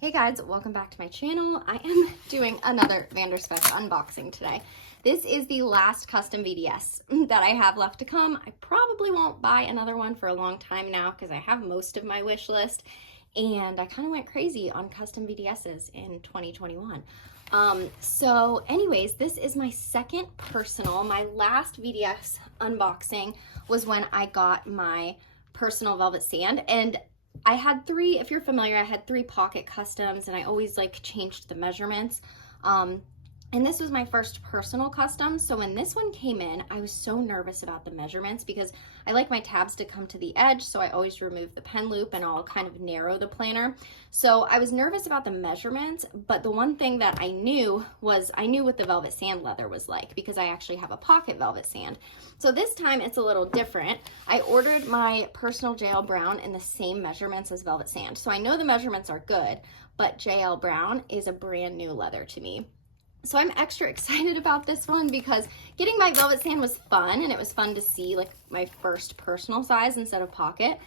Hey guys, welcome back to my channel. I am doing another Spek unboxing today. This is the last custom VDS that I have left to come. I probably won't buy another one for a long time now because I have most of my wish list and I kind of went crazy on custom VDSs in 2021. So anyways, this is my second personal. My last VDS unboxing was when I got my personal velvet sand, and I had three, if you're familiar, I had three pocket customs and I always like changed the measurements. And this was my first personal custom. So when this one came in, I was so nervous about the measurements because I like my tabs to come to the edge. So I always remove the pen loop and I'll kind of narrow the planner. So I was nervous about the measurements, but the one thing that I knew was I knew what the velvet sand leather was like because I actually have a pocket velvet sand. So this time it's a little different. I ordered my personal JL Brown in the same measurements as velvet sand. So I know the measurements are good, but JL Brown is a brand new leather to me. So I'm extra excited about this one because getting my velvet sand was fun, and it was fun to see like my first personal size instead of pocket.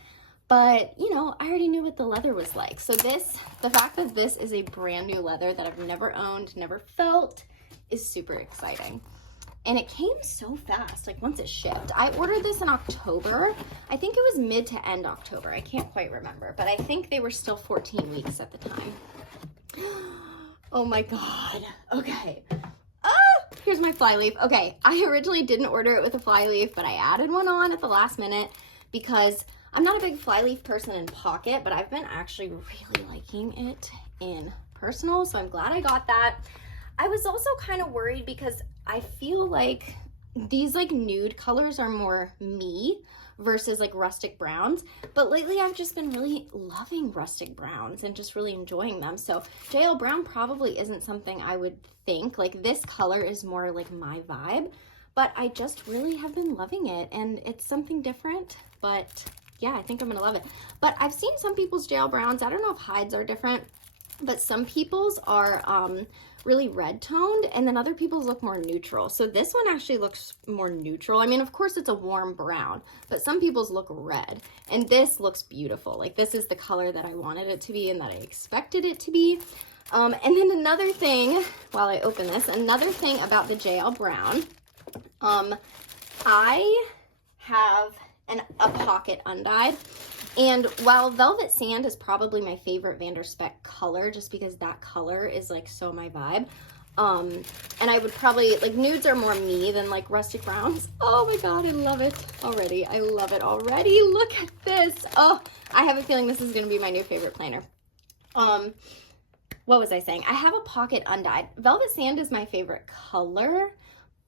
But you know, I already knew what the leather was like. So the fact that this is a brand new leather that I've never owned, never felt, is super exciting. And it came so fast, like once it shipped. I ordered this in October. I think it was mid to end October. I can't quite remember, but I think they were still 14 weeks at the time. Oh my God. Okay. Here's my Flyleaf. Okay, I originally didn't order it with a Flyleaf, but I added one on at the last minute because I'm not a big Flyleaf person in pocket, but I've been actually really liking it in personal, so I'm glad I got that. I was also kind of worried because I feel like these like nude colors are more me versus like rustic browns, but lately I've just been really loving rustic browns and just really enjoying them. So JL Brown probably isn't something I would think, like this color is more like my vibe, but I just really have been loving it, and it's something different. But yeah, I think I'm gonna love it. But I've seen some people's JL Browns, I don't know if hides are different, but some people's are really red toned and then other people's look more neutral. So this one actually looks more neutral. I mean, of course it's a warm brown, but some people's look red, and this looks beautiful. Like this is the color that I wanted it to be and that I expected it to be. And then another thing, while I open this, another thing about the JL Brown, I have a pocket undyed. And while velvet sand is probably my favorite Spek color, just because that color is like so my vibe, and I would probably, like nudes are more me than like rustic browns. Oh my God, I love it already. I love it already. Look at this. Oh, I have a feeling this is gonna be my new favorite planner. What was I saying? I have a pocket undyed. Velvet sand is my favorite color,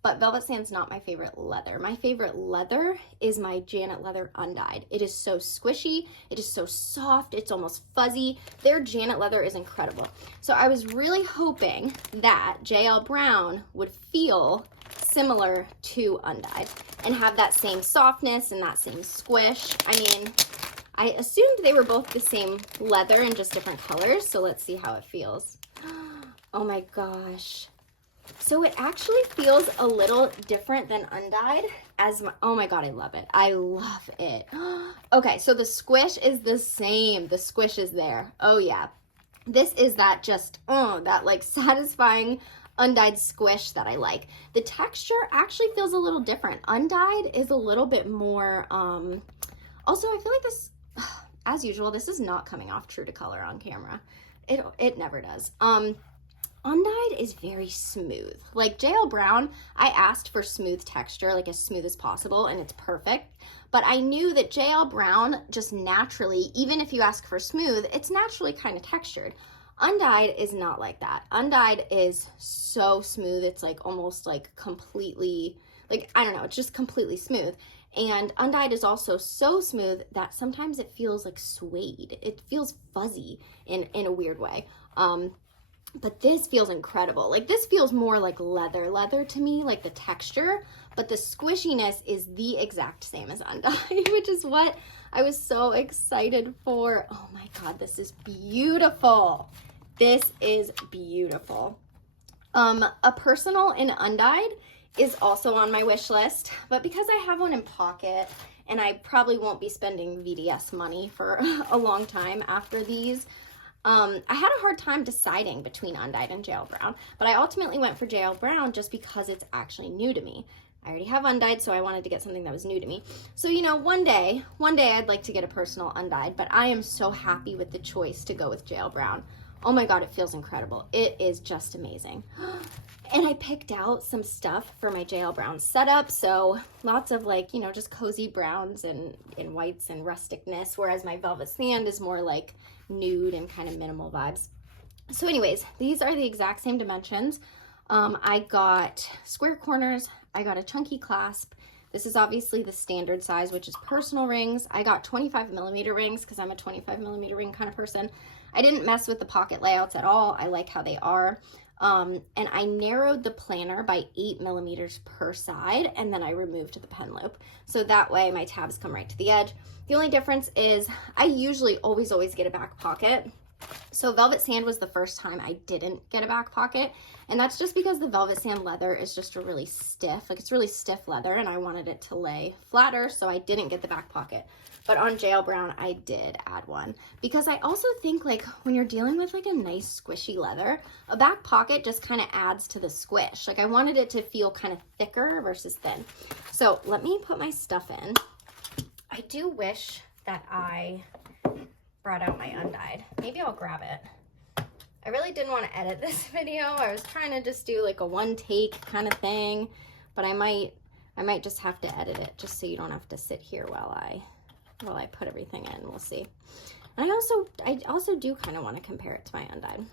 but velvet sand's not my favorite leather. My favorite leather is my Janet leather undyed. It is so squishy. It is so soft. It's almost fuzzy. Their Janet leather is incredible. So I was really hoping that JL Brown would feel similar to undyed and have that same softness and that same squish. I mean, I assumed they were both the same leather in just different colors. So let's see how it feels. Oh my gosh. So it actually feels a little different than undyed oh my God, I love it. I love it. Okay, so the squish is the same. The squish is there. Oh yeah. This is that just, that like satisfying undyed squish that I like. The texture actually feels a little different. Undyed is a little bit more, also I feel like this, as usual, this is not coming off true to color on camera. It never does. Undyed is very smooth. Like JL Brown, I asked for smooth texture, like as smooth as possible, and it's perfect. But I knew that JL Brown just naturally, even if you ask for smooth, it's naturally kind of textured. Undyed is not like that. Undyed is so smooth. It's like almost like completely, like, I don't know, it's just completely smooth. And undyed is also so smooth that sometimes it feels like suede. It feels fuzzy in a weird way. But this feels incredible. Like this feels more like leather to me, like the texture, but the squishiness is the exact same as undyed, which is what I was so excited for. Oh my God, this is beautiful. This is beautiful. A personal in undyed is also on my wish list, but because I have one in pocket and I probably won't be spending VDS money for a long time after these, I had a hard time deciding between undyed and jail brown, but I ultimately went for jail brown just because it's actually new to me. I already have undyed, so I wanted to get something that was new to me. So, you know, one day I'd like to get a personal undyed, but I am so happy with the choice to go with jail brown. Oh my God, it feels incredible. It is just amazing. And I picked out some stuff for my jail brown setup. So lots of like, you know, just cozy browns and whites and rusticness, whereas my velvet sand is more like nude and kind of minimal vibes. So anyways, these are the exact same dimensions. I got square corners. I got a chunky clasp. This is obviously the standard size, which is personal rings. I got 25mm rings because I'm a 25mm ring kind of person. I didn't mess with the pocket layouts at all. I like how they are. And I narrowed the planner by 8mm per side, and then I removed the pen loop. So that way my tabs come right to the edge. The only difference is I usually always get a back pocket. So velvet sand was the first time I didn't get a back pocket, and that's just because the velvet sand leather is just a really stiff, like it's really stiff leather, and I wanted it to lay flatter, so I didn't get the back pocket. But on jail brown, I did add one because I also think like when you're dealing with like a nice squishy leather, a back pocket just kind of adds to the squish. Like I wanted it to feel kind of thicker versus thin. So let me put my stuff in. I do wish that I brought out my undyed. Maybe I'll grab it. I really didn't want to edit this video. I was trying to just do like a one take kind of thing, but I might just have to edit it just so you don't have to sit here while I put everything in. We'll see. And I also do kind of want to compare it to my undyed.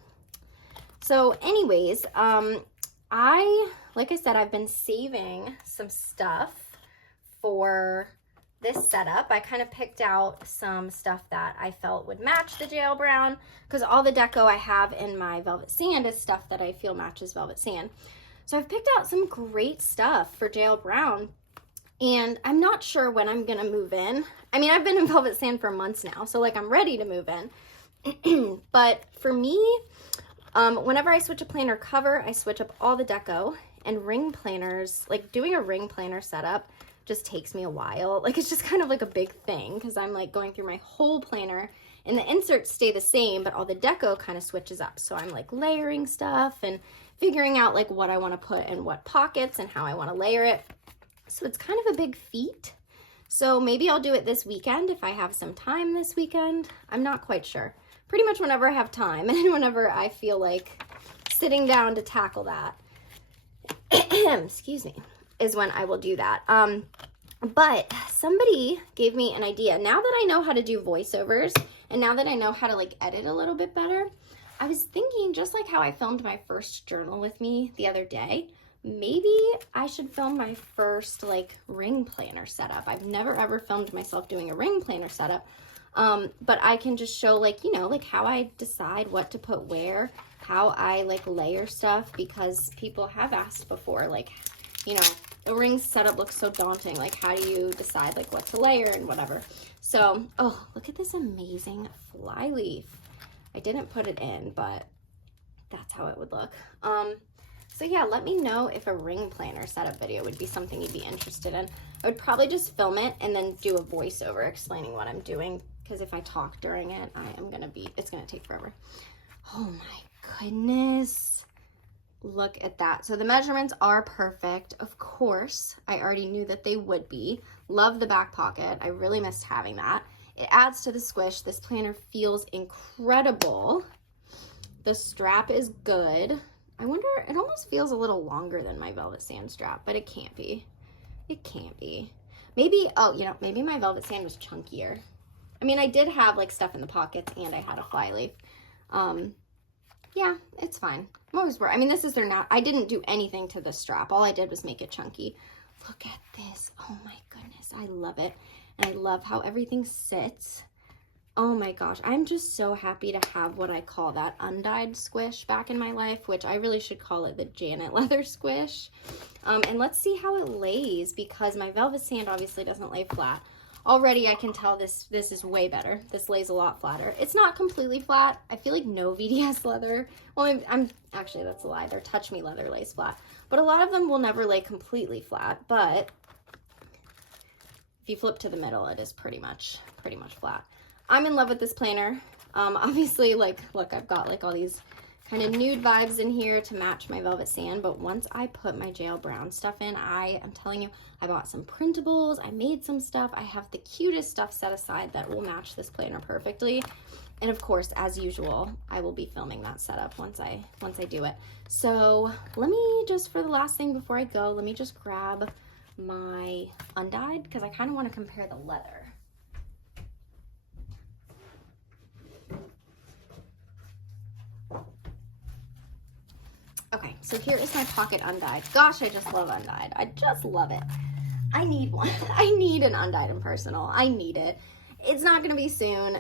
So anyways, like I said, I've been saving some stuff for this setup. I kind of picked out some stuff that I felt would match the jail brown because all the deco I have in my velvet sand is stuff that I feel matches velvet sand. So I've picked out some great stuff for jail brown, and I'm not sure when I'm gonna move in. I mean, I've been in velvet sand for months now, so like I'm ready to move in. But for me, whenever I switch a planner cover, I switch up all the deco, and ring planners, like doing a ring planner setup just takes me a while. Like it's just kind of like a big thing because I'm like going through my whole planner, and the inserts stay the same, but all the deco kind of switches up. So I'm like layering stuff and figuring out like what I want to put in what pockets and how I want to layer it. So it's kind of a big feat. So maybe I'll do it this weekend if I have some time this weekend. I'm not quite sure. Pretty much whenever I have time and whenever I feel like sitting down to tackle that, excuse me, is when I will do that. But somebody gave me an idea. Now that I know how to do voiceovers and now that I know how to like edit a little bit better, I was thinking just like how I filmed my first journal with me the other day, maybe I should film my first like ring planner setup. I've never ever filmed myself doing a ring planner setup, but I can just show like, you know, like how I decide what to put where, how I like layer stuff, because people have asked before, like, you know, the ring setup looks so daunting. Like, how do you decide like what to layer and whatever? So, oh, look at this amazing Flyleaf. I didn't put it in, but that's how it would look. So yeah, let me know if a ring planner setup video would be something you'd be interested in. I would probably just film it and then do a voiceover explaining what I'm doing, because if I talk during it, it's gonna take forever. Oh my goodness. Look at that. So the measurements are perfect. Of course, I already knew that they would be. Love the back pocket. I really missed having that. It adds to the squish. This planner feels incredible. The strap is good. I wonder, it almost feels a little longer than my velvet sand strap, but it can't be. It can't be. Maybe, oh, you know, maybe my velvet sand was chunkier. I mean, I did have like stuff in the pockets and I had a Flyleaf. Yeah, it's fine. I'm always worried. I mean, this is their I didn't do anything to this strap. All I did was make it chunky. Look at this. Oh my goodness. I love it. And I love how everything sits. Oh my gosh. I'm just so happy to have what I call that undyed squish back in my life, which I really should call it the Janet leather squish. And let's see how it lays, because my velvet sand obviously doesn't lay flat. Already I can tell this is way better. This lays a lot flatter. It's not completely flat. I feel like no VDS leather, well, I'm actually, that's a lie. Their Touch Me leather lays flat, but a lot of them will never lay completely flat. But if you flip to the middle, it is pretty much flat. I'm in love with this planner. Obviously, like, look, I've got like all these kind of nude vibes in here to match my velvet sand, but once I put my jail brown stuff in, I am telling you, I bought some printables, I made some stuff, I have the cutest stuff set aside that will match this planner perfectly. And of course, as usual, I will be filming that setup once I do it. So let me just, for the last thing before I go, let me just grab my undyed, because I kind of want to compare the leather. Okay, so here is my pocket undyed. Gosh, I just love undyed. I just love it. I need one. I need an undyed and personal. I need it. It's not gonna be soon,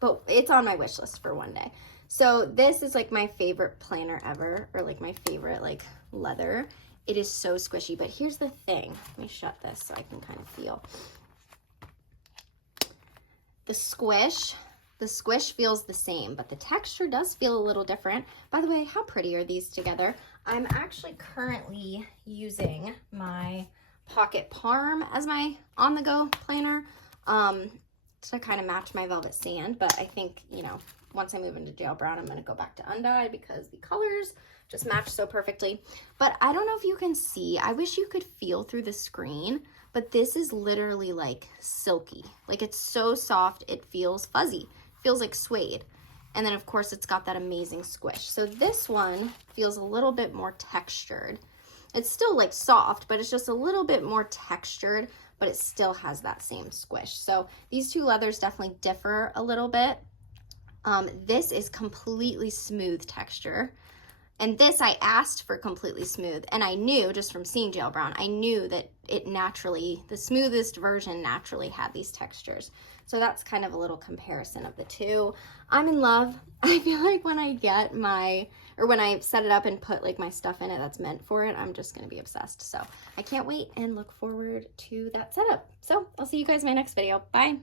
but it's on my wish list for one day. So this is like my favorite planner ever, or like my favorite like leather. It is so squishy, but here's the thing. Let me shut this so I can kind of feel. The squish feels the same, but the texture does feel a little different. By the way, how pretty are these together? I'm actually currently using my Pocket Parm as my on-the-go planner to kind of match my velvet sand, but I think, you know, once I move into jail brown, I'm going to go back to undyed because the colors just match so perfectly. But I don't know if you can see, I wish you could feel through the screen, but this is literally like silky. Like, it's so soft, it feels fuzzy, feels like suede. And then of course it's got that amazing squish. So this one feels a little bit more textured. It's still like soft, but it's just a little bit more textured, but it still has that same squish. So these two leathers definitely differ a little bit. This is completely smooth texture. And this I asked for completely smooth, and I knew just from seeing jail brown, I knew that it naturally, the smoothest version naturally had these textures. So that's kind of a little comparison of the two. I'm in love. I feel like when I get my, or when I set it up and put like my stuff in it that's meant for it, I'm just gonna be obsessed. So I can't wait and look forward to that setup. So I'll see you guys in my next video. Bye.